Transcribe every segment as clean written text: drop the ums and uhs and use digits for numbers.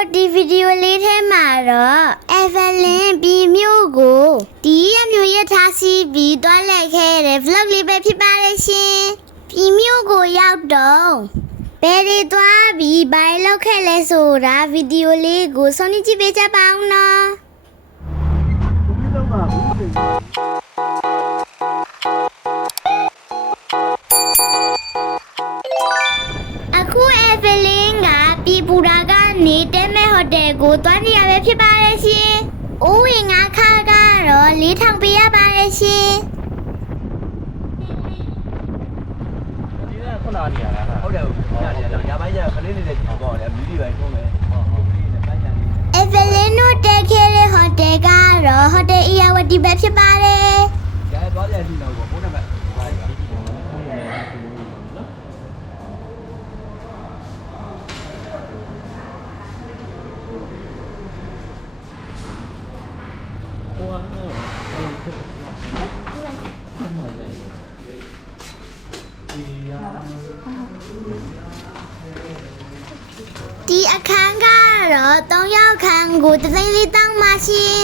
တို့ဒီဗီဒီယိုလေးထဲမှာတော့ Evelyn ပြည်မျိုးကိုဒီရမျိုးရထားစီးပြီးတွားလိုက်ခဲ့တဲ့ vlog လေးပဲဖြစ်ပါတယ်ရှင်ပြည်မျိုးကိုရောက်တော့ဘယ်တွေတွားပြီးဘာလုပ်ခဲ့လဲဆိုတာဗီဒီယိုလေးကိုစောင့်ကြည့်ပေးကြပါဦးနော်အခု Evelyn ကပြည်ပူရာကနေတဲမဲဟိုတယ်ကိုတွားနေရပဲဖြစ်ပါတယ်ရှင်။အိုးဝင်ငါခါကတော့4000ပေးရပါတယ်ရှင်။ဒီကခုနကနေရတာဟုတ်တယ်ဟုတ်ညပိုင်းကျခလေးနေတဲ့ကြောက်တော့တယ်မီဒီပိုင်းထုံးမယ်ဟုတ်ဒီနဲ့ပိုင်းချန်လေး Evelyn တို့တက်ခဲ့တဲ့ဟိုတယ်ကတော့ဟိုတယ်အီယာဝတီပဲဖြစ်ပါတယ်။ရဲသွားပြန်ကြည့်တော့ဘုန်းနံပါတ်ဒီအခန်းကတော့3ယောက်ခန်းကို3သိန်းလေးတောင်းပါရှင်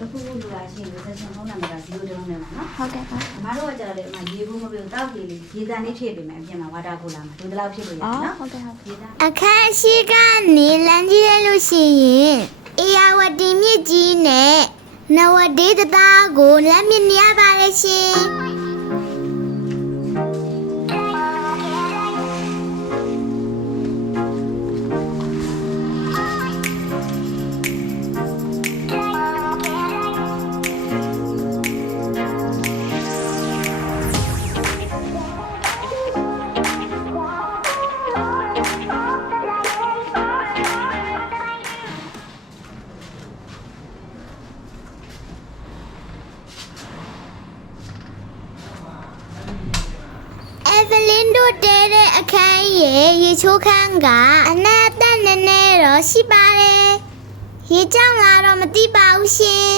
အခုလိုလာရှင်လို့ဆက်ဆောင်နာမည်က0တောင်းနေမှာနော်ဟုတ်ကဲ့ပါမတို့ကကြတော့လေအမရေဘူးမပြောတောက်ကြီးလေးရေတန်လေးထည့်ပေးမယ်အပြင်မှာဝါတာကိုလာမှာဒီလောက်ဖြစ်လို့ရနော်ဟုတ်ကဲ့ဟုတ်အခန်းရှိကနေလမ်းကြီးရလို့ရှိရင်အေယာဝတီမြစ်ကြီးနဲ့နဝဒေးတသားကိုလမ်းမြင်နေရပါလေရှင်Evelyn တို့တဲတဲ့အခန်းရဲ့ရေချိုးခန်းကအနက်အသက်နည်းနည်းတော့ရှိပါတယ်။ရေကြောင်လာတော့မသိပါဘူးရှင်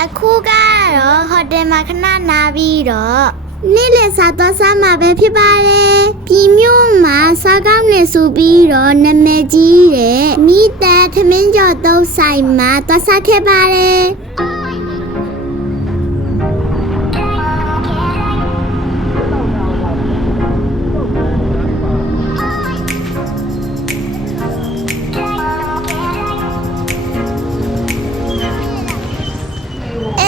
။အခုကတော့ဟိုတယ်မှာခဏနာပြီးတော့နေ့လည်စာသွားစားမှာပဲဖြစ်ပါတယ်။ပြည်မြို့မှာစားကောင်းနေဆိုပြီးတော့နာမည်ကြီးတဲ့မိသားသမင်းကျော်သုံးဆိုင်မှာသွားစားခဲ့ပါတယ်။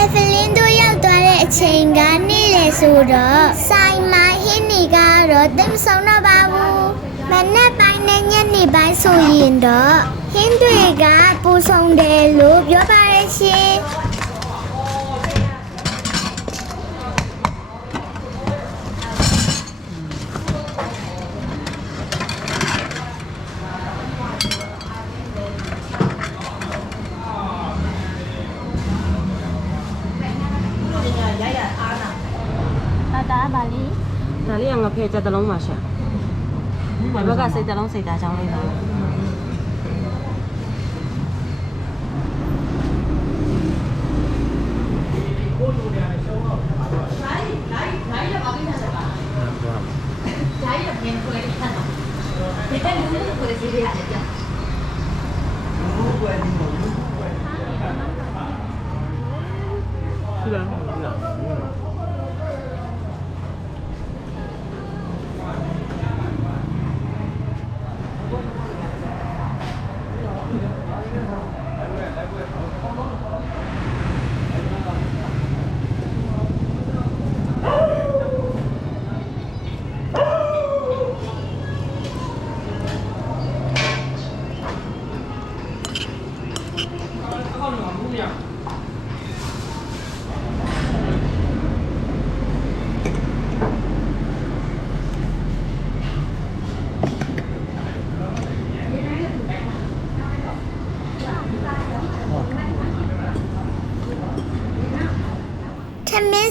Evelyn တို့ရောက်သွားတဲ့အချိန်ကနေ့လေဆိုတော့ဆိုင်မှာဟင်းနေကတော့တိတ်ဆောင်တော့ပါဘူးမနေ့ပိုင်းနဲ့ညနေပိုင်းဆိုရင်တော့ဟင်းတွေကပူဆောင်တယ်လို့ပြောပါရရှင်ဒါလေးကငါဖဲချက်တလုံးပါရှာဒီဘက်ကစိတ်တလုံးစိတ်သားချောင်းလေးပါ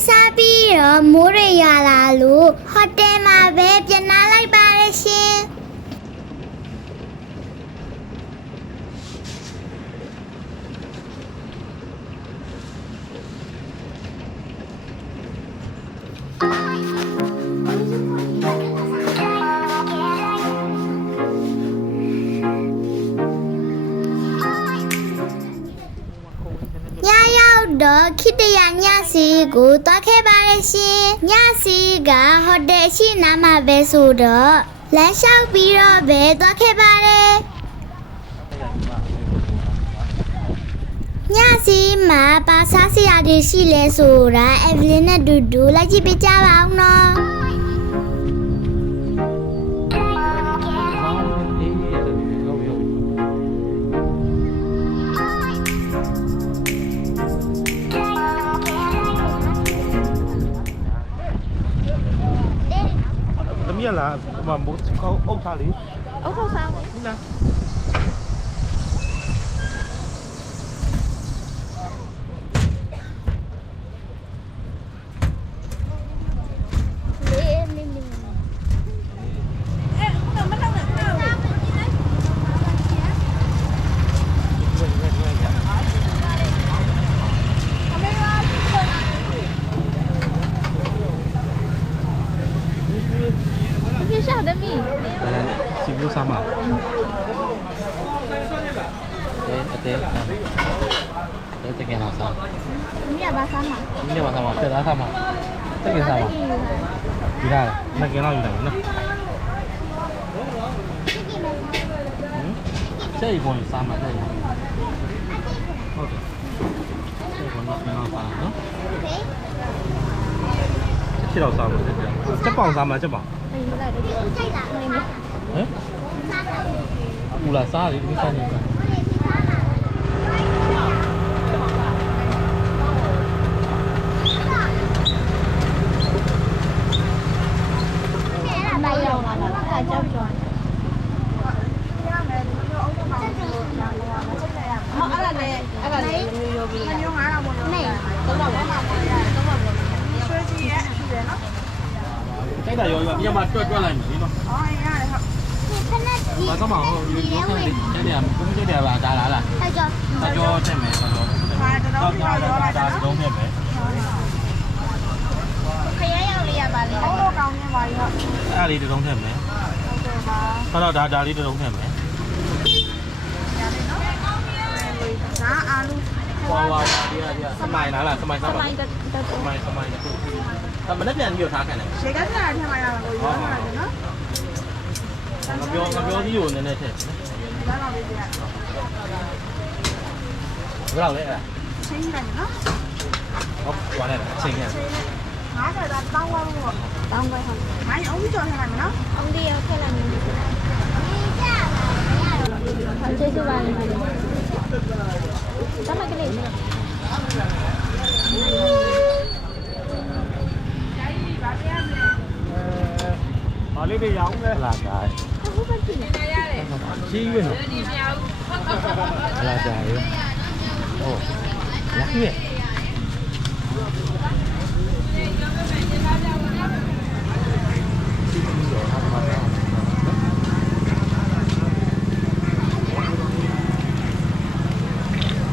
စားပြီးတော့မိုးရရလာလို့ဟိုတယ်မှာပဲပြန်လာလိုက်ပါရရှင် ခိတရညစီကိုတွားခဲ့ပါရရှင်ညစီကဟိုတယ်ရှိနားမှာပဲဆိုတော့လမ်းလျှောက်ပြီးတော့ပဲတွားခဲ့ပါတယ်ညစီမှာပါစားစရာတွေရှိလဲဆိုတာအဗလင်းနဲ့တူတူလိုက်ကြည့်ပေးကြပါအောင်နော် သမီးကလားဟိုမိုးကောက်အုပ်ထားလေ အုတ်ထုတ်စားမယ် ဒီလား စီဘူးစားမှာအတဲတကယ်တော့စား မြတ်ပါစားမှာ ဒီနေ့ပါစားမှာဖက်သားစားမှာတကယ်စားမှာဒီလားနှစ်ကင်လောက်ယူလိုက်နော်စိတ်ပေါ်စားမှာတဲ့ဟုတ်တယ်စိတ်ပေါ်တော့စားမှာနော်ချက်တော့စားမှာချက်ပေါင်စားမှာချက်ပေါင် ကြိုက်လားမင်းမ ဟမ်ပူလာစားတယ်ဒီစားနေက မရောက်လာတာအဲ့ကြောက်ကြော် ဟောအဲ့ဒါလည်းမျိုးရောပြီးတာမျိုး900ပေါ့နော် မေ တော့ပါတော့ဆွဲကြည့်ရရှိတယ်နော် တိုက်တာရောပြန်มาတွက်လိုက်ပြီနော် အော်ရတယ်ဟုတ် ခဏကြည့် ဘာတော့မဟုတ်ဒီလိုဆက်လေးတဲ့နေရာကိုကြည့်တယ်ပါဒါလားလား အဲ့ကြော် အကျော်တက်မယ်ဆိုတော့ ခါတော့ပြောရောလိုက်တာ ဒါတုံးတက်မယ် ခရရောက်လေးရပါလေ အော်တော့ကောင်းနေပါပြီဟုတ် အဲ့လေးတုံးတက်မယ် ဟုတ်ကဲ့ပါ ဟောတော့ဒါလေးတုံးတက်မယ် ဒါအာလူ ဟောဝါဒီစမိုင်းလားစမိုင်းစားပါစမိုင်းမနေ့ပြန်ပြီးထားခံတယ် ရှေကစားထားမှရမှာကိုရောမှာနော် ငပြောကြီးကိုနည်းနည်းထည့် ဒါတော့ပြီးပြ ဘယ်လောက်လဲအဲ့ ချင်းတယ်နော် ဟုတ်ဟောလဲအချိန်ရ 50ဒါတောင်းဝါလို့တောင်းဝါဟုတ်မိုင်းအောင်ကြော်ထားမှာနော် အောင်ဒီရောက်ထက်လိုက်နေပြီကျေးဇူးပါလေတမကလေး ဘာလေးတွေရောင်းလဲလာတာကြီးရွနော်လာကြရောဟုတ်လာကြည့်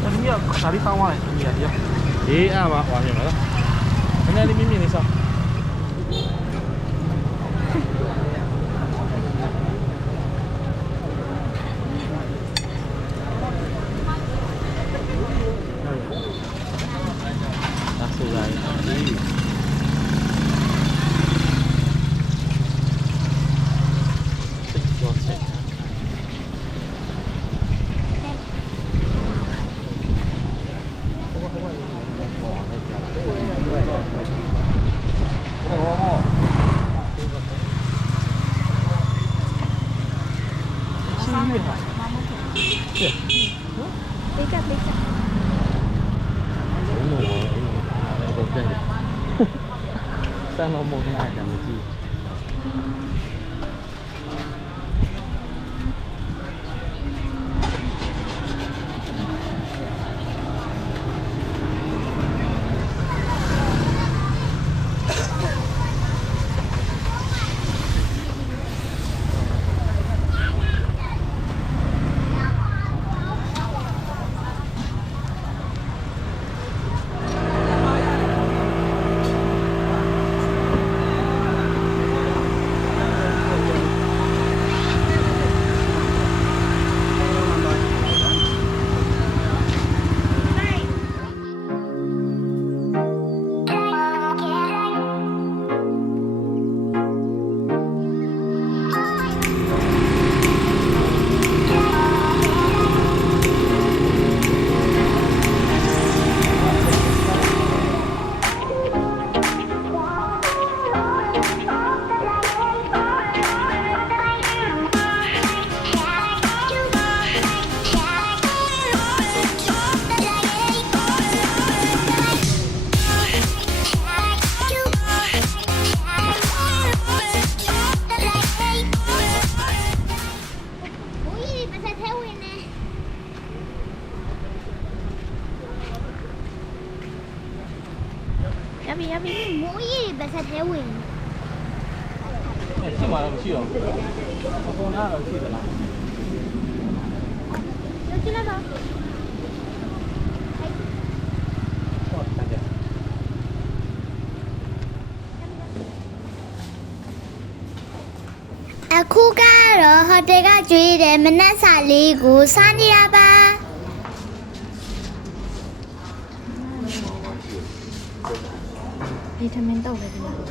သမီးကဒါလေးတောင်းသွားတယ်သမီးကတည်းကအေးအဲ့မှာဟွာပြင်မလားနည်းနည်းလေးမြင့်မြင့်လေးစောဒါဆိုလိုက်ဒီစမ်းလို့မဟုတ်တဲ့အဲ့ဒါမကြည့် ပြီမိုးကြီးပဲဆက်သေးဝင် ရှိမှတော့မရှိတော့ဘူးအကုန်သားတော့ရှိသလား ကြည့်လိုက်ပါ ဟုတ်တယ် အခုကတော့ဟိုတယ်ကကျွေးတဲ့မနက်စာလေးကိုစားနေရပါ ဗီတာမင်တော့ပဲဒီမှာ ဟုတ်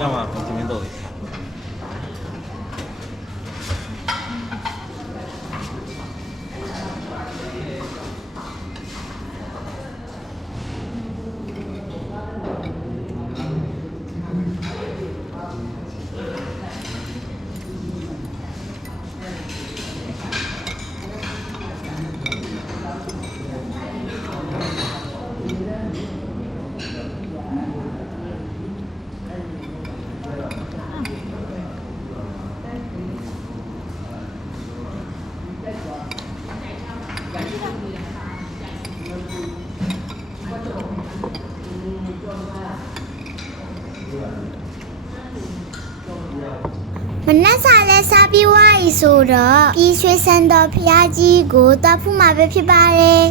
ရမှာဗီတာမင်တော့လေ မနက်စာလဲစားပြီးဝါရီဆိုတော့ပြီးရွှေစံတော်ဖျားကြီးကိုတောက်ဖို့မှာပဲဖြစ်ပါတယ်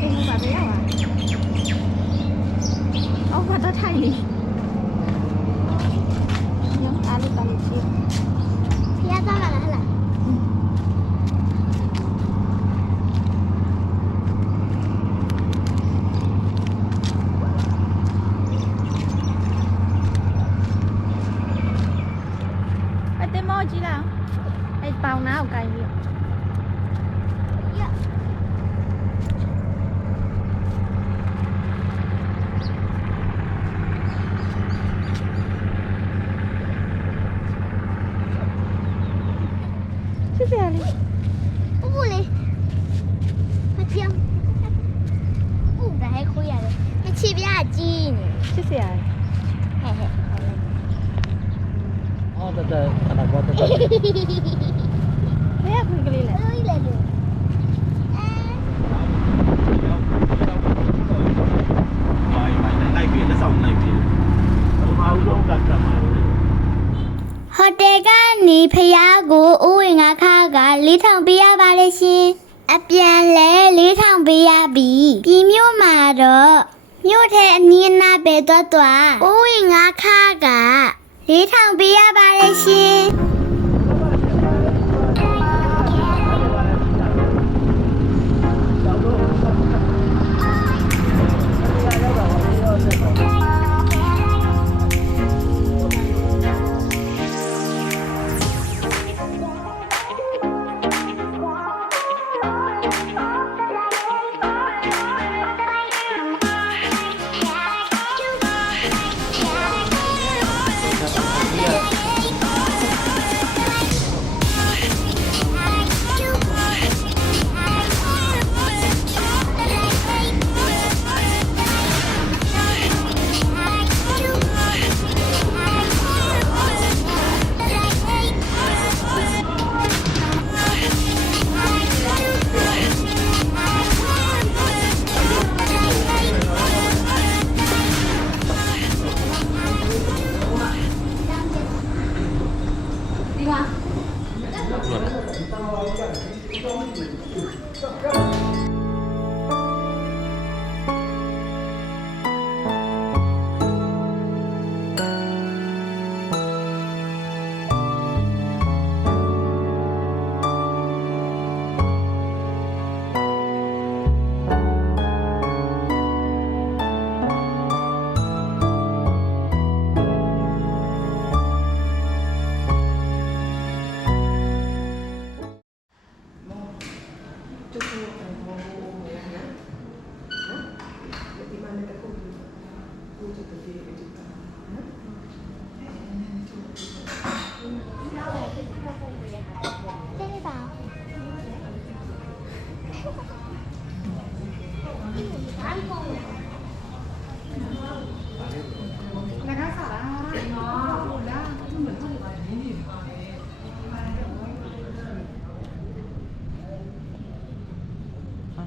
အိမ်မှာပဲရပါအော်ဘာတော့ထိုင်နေရောအားလေးပါလေးချီ ဖျားသားလာလားဟလား အတဲမောကြီးလားအဲ့ပေါင်နာကိုကိုင်းပြီးချစ်စရာလေး 不不嘞，快听，不的还可以的，那气比较近呢， ချစ်စရာလေး 嘿嘿。 ဟောတက်ခဏကောတက် ဘယ်ကခွင့်ကလေးလဲ 哎，来了。 လိုက်ပြီလက်ဆောင်လိုက်ပြီဘာလို့တော့ကတ်မှာလဲ ဟိုတယ်ကနေဖျားကိုအိုးဝင်ငါခါက4000ပေးရပါလေရှင်အပြန်လဲ4000ပေးရပြီပြည်မြို့မှာတော့မြို့ထဲအနီးအနားပဲတော့အိုးဝင်ငါခါက4000ပေးရပါလေရှင် ဟ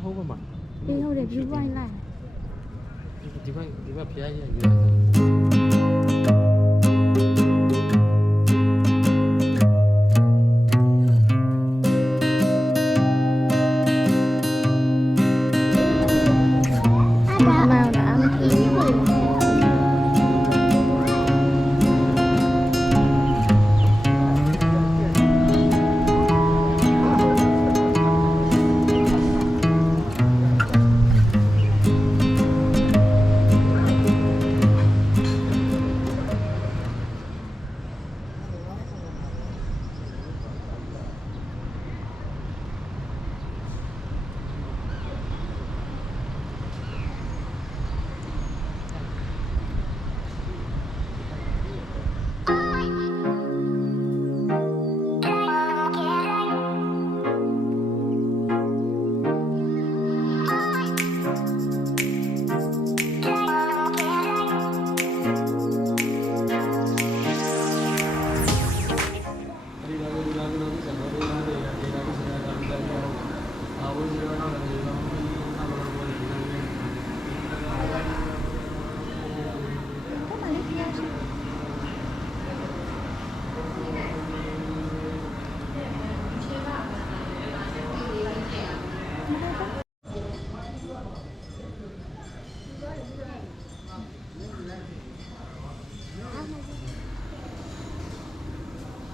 ဟုတ်ပါမှာ အေးဟုတ်တယ် view point လိုက် ဒီဘက်ဖျားရရ မှန်လား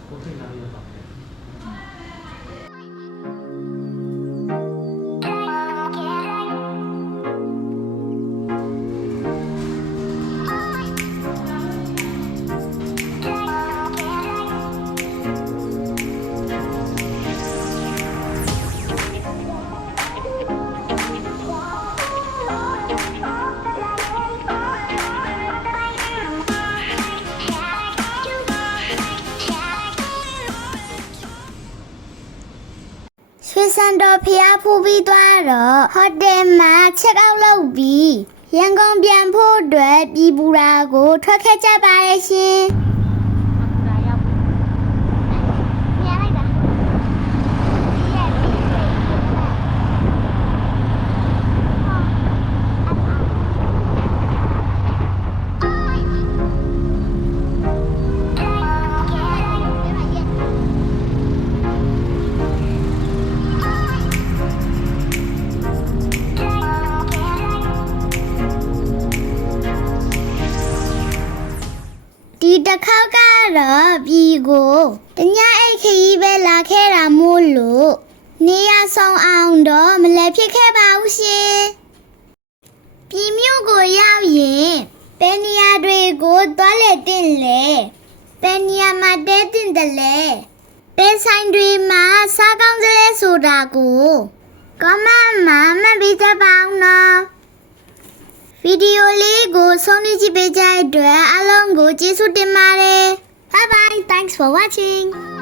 ကိုထိလာရတော့ ရွှေစံတော်ဖျားဖူးပြီးသွားတော့ဟိုတယ်မှာချက်အောက်လုပ်ပြီးရန်ကုန်ပြန်ဖို့အတွက်ပြည်ပူရာကိုထွက်ခဲ့ကြပါရဲ့ရှင် ဒါရောက်ပြီ မြင်လိုက်တာဒီတစ်ခေါက်ကတော့ပြည်ကိုတညအိတ်ခရီးပဲလာခဲ့တာမို့လို့နေရဆောင်အောင်တော့မလဲဖြစ်ခဲ့ပါဘူးရှင်ပြည်မြို့ကိုရောက်ရင်ဘယ်နေရာတွေကိုသွားလဲတင်လဲဘယ်နေရာမှာတဲတင်တယ်လဲဘယ်ဆိုင်တွေမှာစားကောင်းကြလဲဆိုတာကိုကွန်မန့်မှာမှတ်ပေးကြပါဦးနော်ဗီဒီယိုလေးကိုဆုံးဖြတ်ကြည့်ပေးကြတဲ့အတွက်အားလုံးကိုကျေးဇူးတင်ပါတယ် Bye bye thanks for watching